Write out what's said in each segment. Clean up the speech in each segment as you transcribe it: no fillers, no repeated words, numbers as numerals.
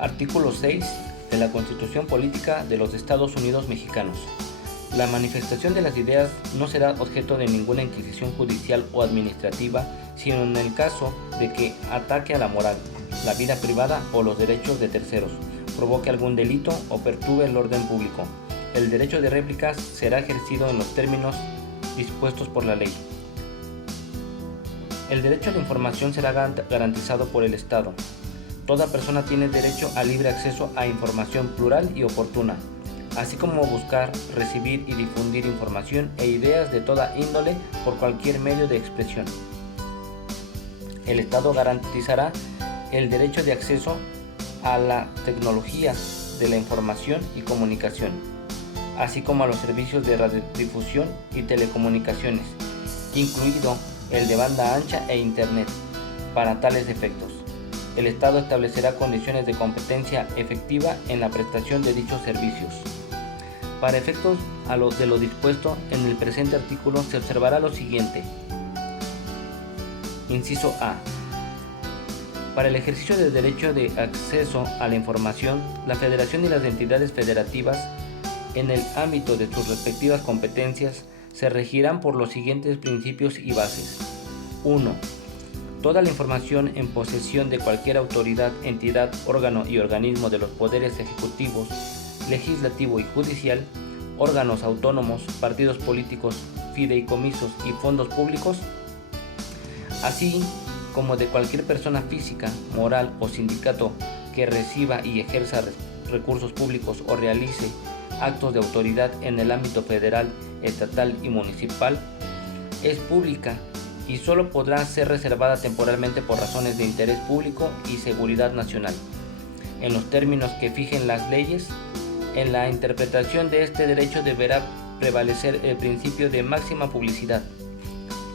Artículo 6 de la Constitución Política de los Estados Unidos Mexicanos. La manifestación de las ideas no será objeto de ninguna inquisición judicial o administrativa, sino en el caso de que ataque a la moral, la vida privada o los derechos de terceros, provoque algún delito o perturbe el orden público. El derecho de réplica será ejercido en los términos dispuestos por la ley. El derecho a la información será garantizado por el Estado. Toda persona tiene derecho a libre acceso a información plural y oportuna, así como buscar, recibir y difundir información e ideas de toda índole por cualquier medio de expresión. El Estado garantizará el derecho de acceso a la tecnología de la información y comunicación, así como a los servicios de radiodifusión y telecomunicaciones, incluido el de banda ancha e Internet, para tales efectos. El Estado establecerá condiciones de competencia efectiva en la prestación de dichos servicios. Para efectos de lo dispuesto en el presente artículo se observará lo siguiente. Inciso A. Para el ejercicio del derecho de acceso a la información, la Federación y las entidades federativas, en el ámbito de sus respectivas competencias, se regirán por los siguientes principios y bases. 1. Toda la información en posesión de cualquier autoridad, entidad, órgano y organismo de los poderes ejecutivos, legislativo y judicial, órganos autónomos, partidos políticos, fideicomisos y fondos públicos, así como de cualquier persona física, moral o sindicato que reciba y ejerza recursos públicos o realice actos de autoridad en el ámbito federal, estatal y municipal, es pública y solo podrá ser reservada temporalmente por razones de interés público y seguridad nacional, en los términos que fijen las leyes. En la interpretación de este derecho deberá prevalecer el principio de máxima publicidad.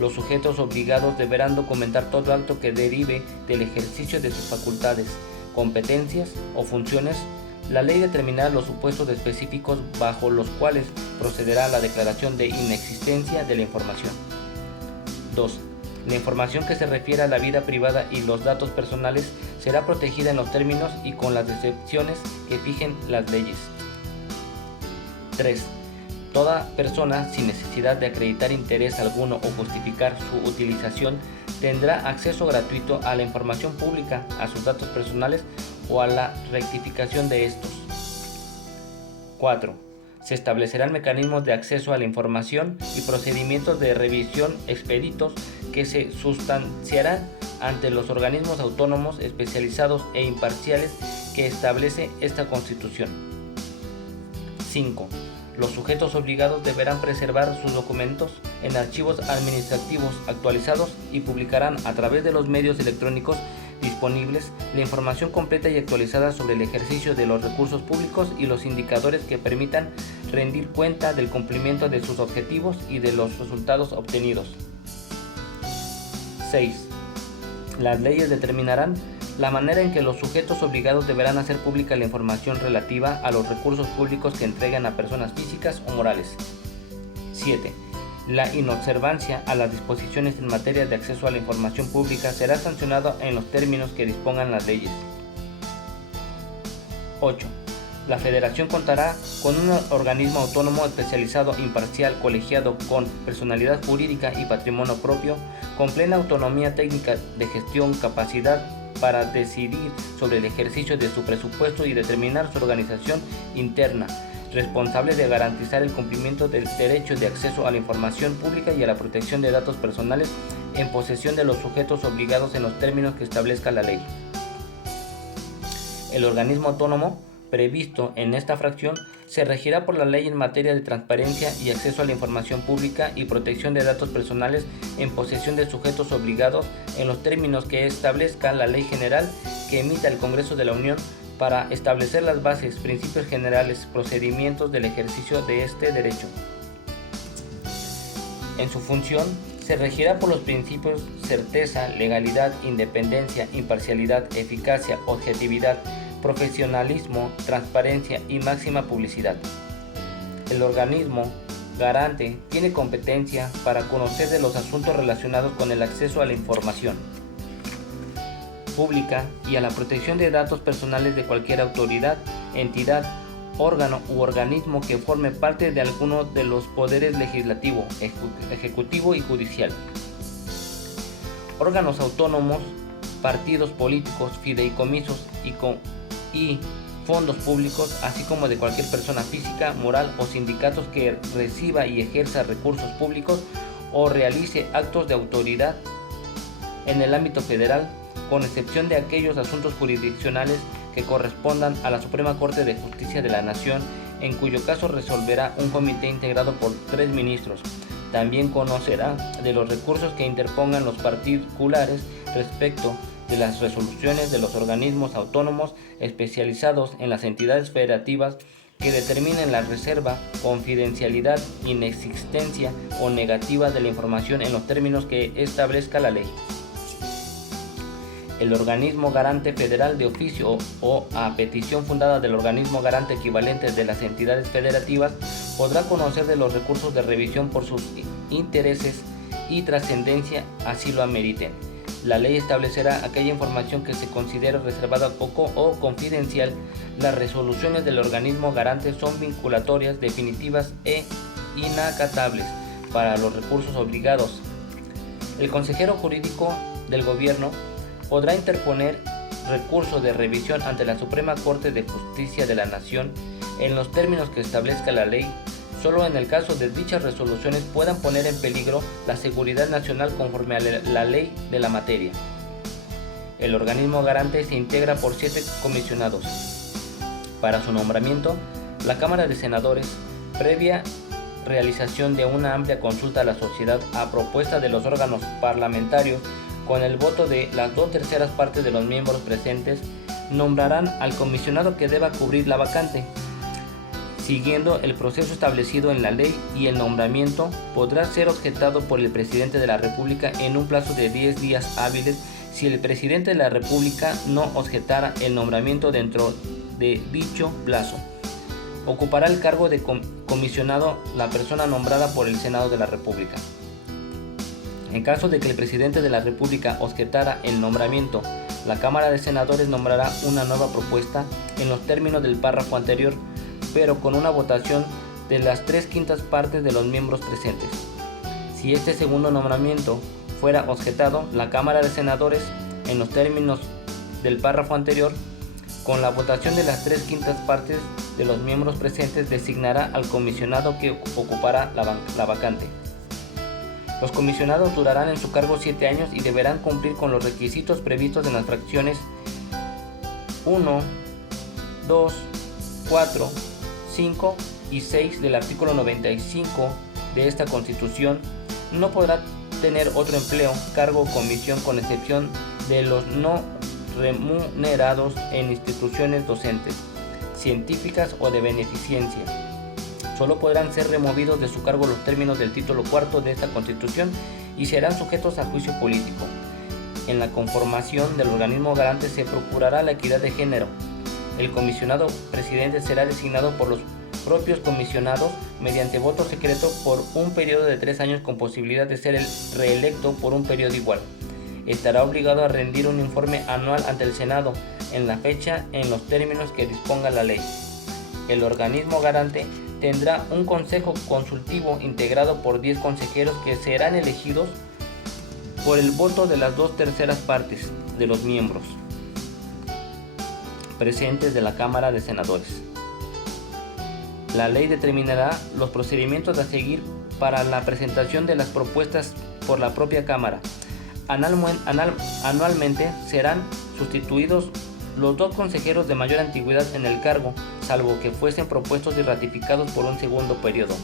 Los sujetos obligados deberán documentar todo acto que derive del ejercicio de sus facultades, competencias o funciones. La ley determinará los supuestos específicos bajo los cuales procederá a la declaración de inexistencia de la información. 2. La información que se refiere a la vida privada y los datos personales será protegida en los términos y con las excepciones que fijen las leyes. 3. Toda persona, sin necesidad de acreditar interés alguno o justificar su utilización, tendrá acceso gratuito a la información pública, a sus datos personales o a la rectificación de estos. 4. Se establecerán mecanismos de acceso a la información y procedimientos de revisión expeditos que se sustanciarán ante los organismos autónomos, especializados e imparciales que establece esta Constitución. 5. Los sujetos obligados deberán preservar sus documentos en archivos administrativos actualizados y publicarán a través de los medios electrónicos disponibles la información completa y actualizada sobre el ejercicio de los recursos públicos y los indicadores que permitan rendir cuenta del cumplimiento de sus objetivos y de los resultados obtenidos. 6. Las leyes determinarán la manera en que los sujetos obligados deberán hacer pública la información relativa a los recursos públicos que entreguen a personas físicas o morales. 7. La inobservancia a las disposiciones en materia de acceso a la información pública será sancionada en los términos que dispongan las leyes. 8. La Federación contará con un organismo autónomo especializado, imparcial, colegiado, con personalidad jurídica y patrimonio propio, con plena autonomía técnica de gestión, capacidad para decidir sobre el ejercicio de su presupuesto y determinar su organización interna, responsable de garantizar el cumplimiento del derecho de acceso a la información pública y a la protección de datos personales en posesión de los sujetos obligados en los términos que establezca la ley. El organismo autónomo previsto en esta fracción se regirá por la ley en materia de transparencia y acceso a la información pública y protección de datos personales en posesión de sujetos obligados en los términos que establezca la ley general que emita el Congreso de la Unión para establecer las bases, principios generales, procedimientos del ejercicio de este derecho. En su función, se regirá por los principios certeza, legalidad, independencia, imparcialidad, eficacia, objetividad, profesionalismo, transparencia y máxima publicidad. El organismo garante tiene competencia para conocer de los asuntos relacionados con el acceso a la información. pública y a la protección de datos personales de cualquier autoridad, entidad, órgano u organismo que forme parte de alguno de los poderes legislativo, ejecutivo y judicial. Órganos autónomos, partidos políticos, fideicomisos y fondos públicos, así como de cualquier persona física, moral o sindicatos que reciba y ejerza recursos públicos o realice actos de autoridad en el ámbito federal, con excepción de aquellos asuntos jurisdiccionales que correspondan a la Suprema Corte de Justicia de la Nación, en cuyo caso resolverá un comité integrado por 3 ministros. También conocerá de los recursos que interpongan los particulares respecto de las resoluciones de los organismos autónomos especializados en las entidades federativas que determinen la reserva, confidencialidad, inexistencia o negativa de la información en los términos que establezca la ley. El organismo garante federal de oficio o a petición fundada del organismo garante equivalente de las entidades federativas podrá conocer de los recursos de revisión por sus intereses y trascendencia así lo ameriten. La ley establecerá aquella información que se considere reservada o confidencial. Las resoluciones del organismo garante son vinculatorias, definitivas e inacatables para los recursos obligados. El consejero jurídico del gobierno podrá interponer recurso de revisión ante la Suprema Corte de Justicia de la Nación en los términos que establezca la ley, solo en el caso de dichas resoluciones puedan poner en peligro la seguridad nacional conforme a la ley de la materia. El organismo garante se integra por 7 comisionados. Para su nombramiento, la Cámara de Senadores, previa realización de una amplia consulta a la sociedad a propuesta de los órganos parlamentarios, con el voto de las 2/3 partes de los miembros presentes, nombrarán al comisionado que deba cubrir la vacante, siguiendo el proceso establecido en la ley, y el nombramiento podrá ser objetado por el presidente de la República en un plazo de 10 días hábiles si el presidente de la República no objetara el nombramiento dentro de dicho plazo. Ocupará el cargo de comisionado la persona nombrada por el Senado de la República. En caso de que el presidente de la República objetara el nombramiento, la Cámara de Senadores nombrará una nueva propuesta en los términos del párrafo anterior, pero con una votación de las 3/5 partes de los miembros presentes. Si este segundo nombramiento fuera objetado, la Cámara de Senadores, en los términos del párrafo anterior, con la votación de las 3/5 partes de los miembros presentes, designará al comisionado que ocupará la vacante. Los comisionados durarán en su cargo 7 años y deberán cumplir con los requisitos previstos en las fracciones 1, 2, 4, 5 y 6 del artículo 95 de esta Constitución. No podrá tener otro empleo, cargo o comisión, con excepción de los no remunerados en instituciones docentes, científicas o de beneficencia. Solo podrán ser removidos de su cargo los términos del título 4 de esta Constitución y serán sujetos a juicio político. En la conformación del organismo garante se procurará la equidad de género. El comisionado presidente será designado por los propios comisionados mediante voto secreto por un periodo de 3 años con posibilidad de ser reelecto por un periodo igual. Estará obligado a rendir un informe anual ante el Senado en la fecha en los términos que disponga la ley. El organismo garante tendrá un consejo consultivo integrado por 10 consejeros que serán elegidos por el voto de las 2/3 partes de los miembros presentes de la Cámara de Senadores. La ley determinará los procedimientos a seguir para la presentación de las propuestas por la propia Cámara. Anualmente serán sustituidos los 2 consejeros de mayor antigüedad en el cargo, salvo que fuesen propuestos y ratificados por un segundo periodo.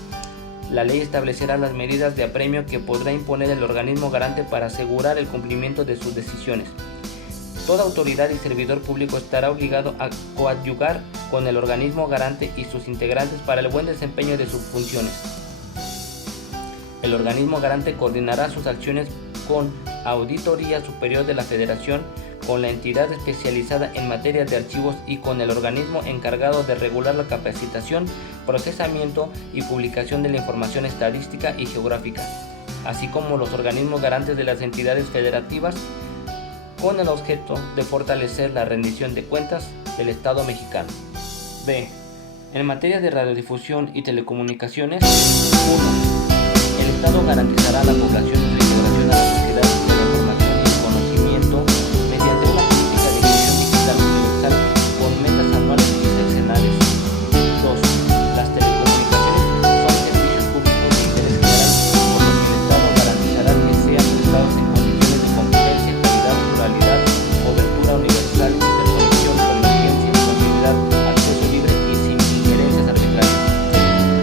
La ley establecerá las medidas de apremio que podrá imponer el organismo garante para asegurar el cumplimiento de sus decisiones. Toda autoridad y servidor público estará obligado a coadyuvar con el organismo garante y sus integrantes para el buen desempeño de sus funciones. El organismo garante coordinará sus acciones con Auditoría Superior de la Federación, con la entidad especializada en materia de archivos y con el organismo encargado de regular la capacitación, procesamiento y publicación de la información estadística y geográfica, así como los organismos garantes de las entidades federativas, con el objeto de fortalecer la rendición de cuentas del Estado mexicano. B. En materia de radiodifusión y telecomunicaciones, 1. El Estado garantizará a la población su integración a la sociedad de la información y el conocimiento mediante una política de inclusión digital universal con metas anuales y sexenales. 2. Las telecomunicaciones son servicios públicos de interés general, por lo que el Estado garantizará que sean prestados en condiciones de competencia, calidad, pluralidad, cobertura universal, interconexión, convergencia, continuidad, acceso libre y sin injerencias arbitrarias.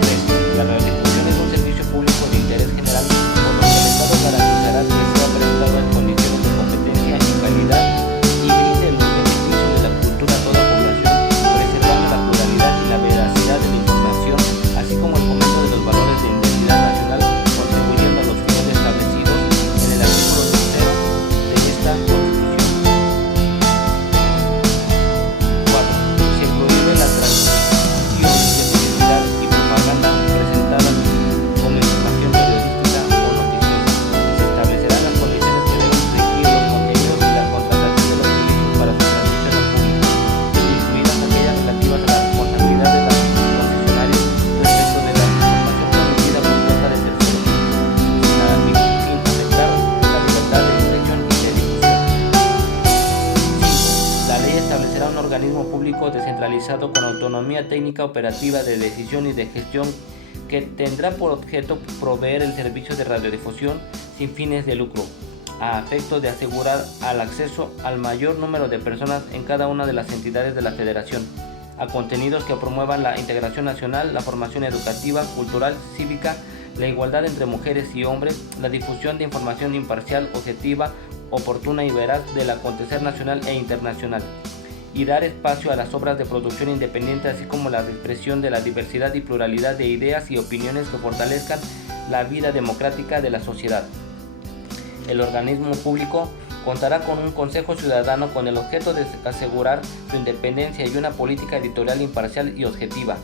3. La radiodifusión es un servicio público de interés general, por lo que el Estado garantizará que sea prestado en condiciones de competencia y calidad y brinde los beneficios de la cultura a toda población, preservando la pluralidad y la veracidad de la información, así como el fomento de los valores de identidad nacional, contribuyendo a los fines establecidos en el artículo 3 de esta Constitución. 4. Se prohíbe la transmisión de publicidad y propaganda presentadas como información periodística o noticiosa. Se establecerán las condiciones que deben regir los contenidos y la contratación de los servicios para su transmisión al público, incluidas aquellas relativas a la responsabilidad de los concesionarios respecto de la información transmitida por cuenta de terceros, sin afectar la libertad de expresión y de difusión. 5. La ley establecerá un organismo público descentralizado con autonomía técnica, operativa, de decisión y de gestión que tendrá por objeto proveer el servicio de radiodifusión sin fines de lucro, a efecto de asegurar el acceso al mayor número de personas en cada una de las entidades de la Federación, a contenidos que promuevan la integración nacional, la formación educativa, cultural, cívica, la igualdad entre mujeres y hombres, la difusión de información imparcial, objetiva, oportuna y veraz del acontecer nacional e internacional, y dar espacio a las obras de producción independiente, así como la expresión de la diversidad y pluralidad de ideas y opiniones que fortalezcan la vida democrática de la sociedad. El organismo público contará con un Consejo Ciudadano con el objeto de asegurar su independencia y una política editorial imparcial y objetiva.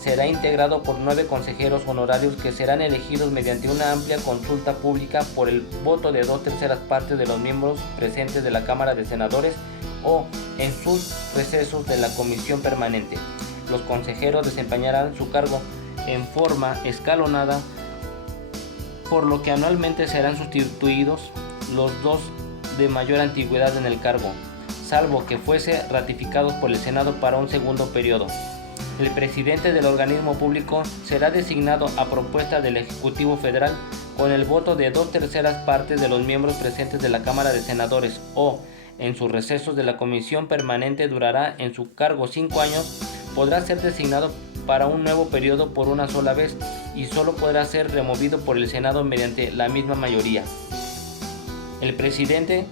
Será integrado por 9 consejeros honorarios que serán elegidos mediante una amplia consulta pública por el voto de 2/3 partes de los miembros presentes de la Cámara de Senadores o en sus recesos de la Comisión Permanente. Los consejeros desempeñarán su cargo en forma escalonada, por lo que anualmente serán sustituidos los 2 de mayor antigüedad en el cargo, salvo que fuese ratificados por el Senado para un segundo periodo. El presidente del organismo público será designado a propuesta del Ejecutivo Federal con el voto de 2/3 partes de los miembros presentes de la Cámara de Senadores o en sus recesos de la Comisión Permanente. Durará en su cargo 5 años, podrá ser designado para un nuevo periodo por una sola vez y solo podrá ser removido por el Senado mediante la misma mayoría. El presidente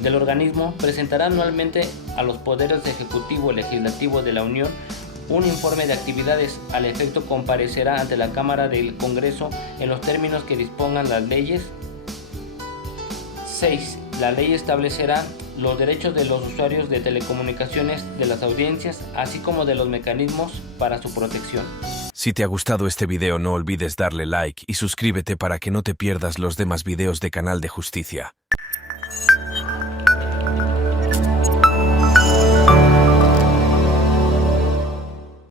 del organismo presentará anualmente a los poderes ejecutivo y legislativo de la Unión un informe de actividades. Al efecto comparecerá ante la Cámara del Congreso en los términos que dispongan las leyes. 6. La ley establecerá los derechos de los usuarios de telecomunicaciones, de las audiencias, así como de los mecanismos para su protección. Si te ha gustado este video, no olvides darle like y suscríbete para que no te pierdas los demás videos de Canal de Justicia.